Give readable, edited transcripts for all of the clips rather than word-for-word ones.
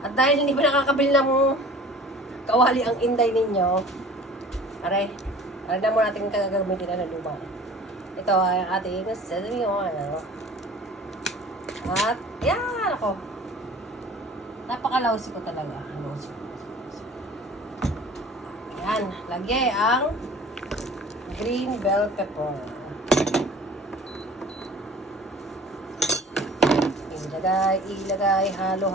At dahil hindi pa nakakabili ng kawali ang inday ninyo, aray na mo natin gagamitin na luma. Ito ay ang ating sesame oil. At, yan ako. Napakalawsi ko talaga. Yan, lagay ang green bell pepper. Ilagay, halo.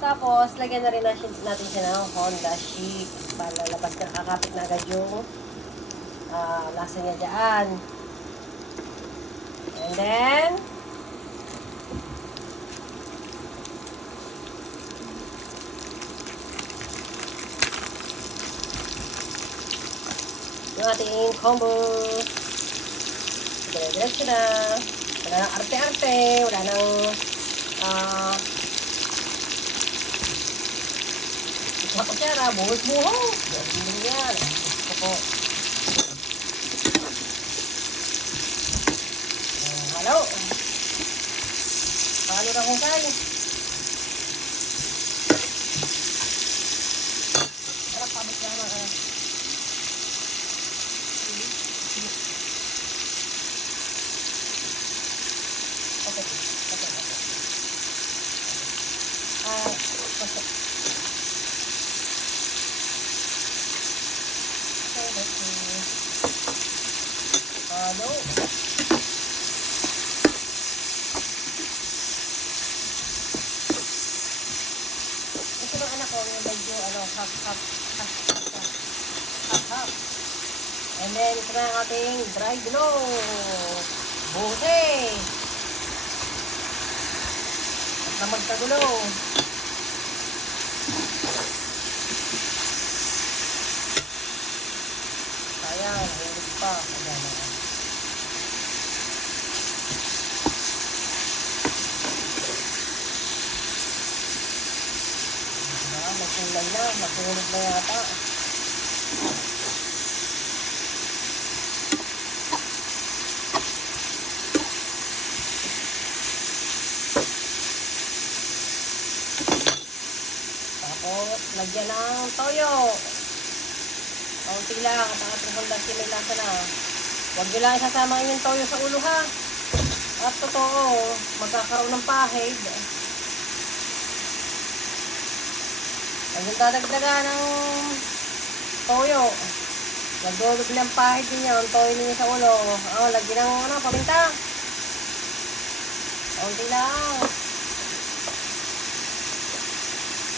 Tapos, lagyan na rin natin siya ng Honda Chic para labas na kakapit na agad yung lasa niya dyan. And then, yung ating combo. Diretso na. Wala nang arte-arte. Wala nang kutsara, buhos-buhos. Yan yan. Gusto ko. Halo. Halo na kung saan. Harap, pabot na naman. Okay. Halo. Ito ng anak ko, yung medyo, half. And then, ito na ang ating dry glow. Buhe. At na magkagulo. Ayan, hilig pa. Ayan. Magkulay na, magkulog na yata. Tapos, lagyan ng toyo. Kaunti lang, at ang ating Honda Chic may lasa na. Huwag nyo lang sasamain yung toyo sa ulo ha. At totoo, magkakaroon ng pahid. Huwag yung dadagdagan ng toyo. Nagdulog ng pahid ninyo, ang toyo ninyo sa ulo. Lagyan ng paminta. Kaunti lang.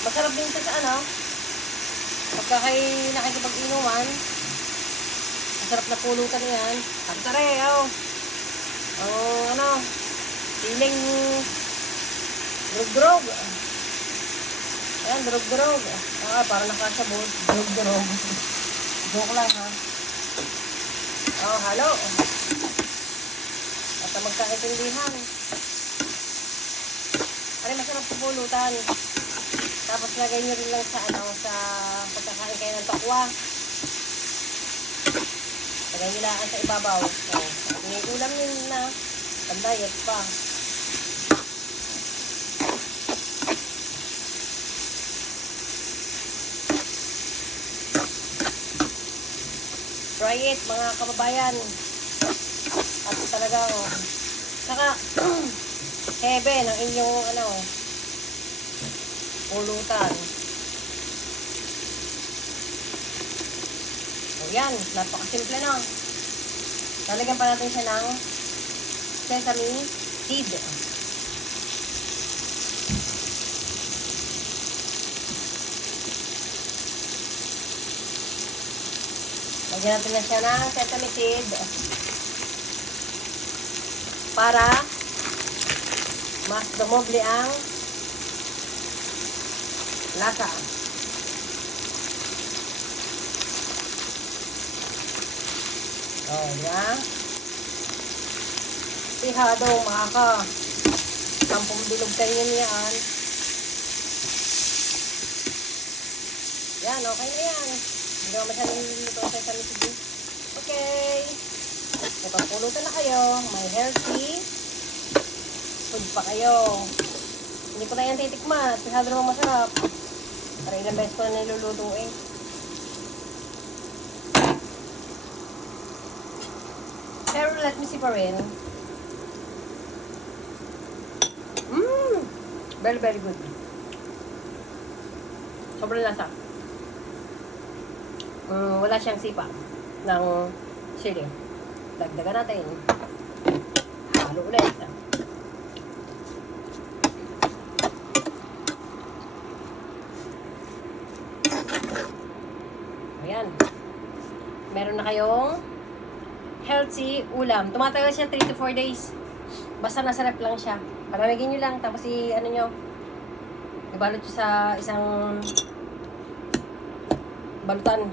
Masarap din ito sa pagka kayo nakikipag-inuman, masarap na pulutan yan. Tantare, feeling drug-drug. Ayan, drug-drug. Parang nakasabot. Drug-drug. Joke lang, ha? Halo. At magkaintindihan. Aray, masarap sa pulutan. Tapos lagay nyo rin lang sa pagkakain kayo ng tokwa. Lagay nyo lang sa ibabaw. May ulam nyo na pandayet pa. Try it mga kababayan. At talagang heaven ang inyong pulutan. Yan, napakasimple na. Lalagyan pa natin siya ng sesame seed. Lagyan natin na siya ng sesame seed para mas dumoble ang lasa. Yan. Sihado, makaka 10 bilog kayo niyan. Yan, okay na yan. Hindi naman masyadong niluluto sa sesame seed. Okay. Napagpulutan na kayo. May healthy food pa kayo. Hindi Hindi ko na yan titikman. Masyado naman masarap. Para ilang beses ko na niluluto eh. Pero let me see pa rin. Very, very good. Sobrang lasa. Wala siyang sipa ng chili. Dagdagan natin. Halo ulit. Ayan. Meron na kayong healthy ulam. Tumatagal siya 3 to 4 days. Basta nasa rep lang siya. Palamigin nyo lang. Tapos ano nyo. Ibalot nyo sa isang balutan.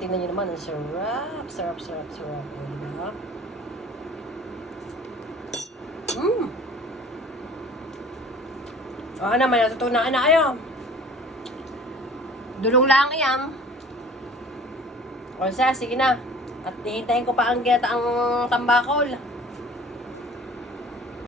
Tingnan nyo naman. Ang sarap. Sarap, sarap, sarap. Diba? O ano, may natutunan na kayo. Dulong lang yan. O siya, sige na. At hihintayin ko pa ang ginataang tambakol.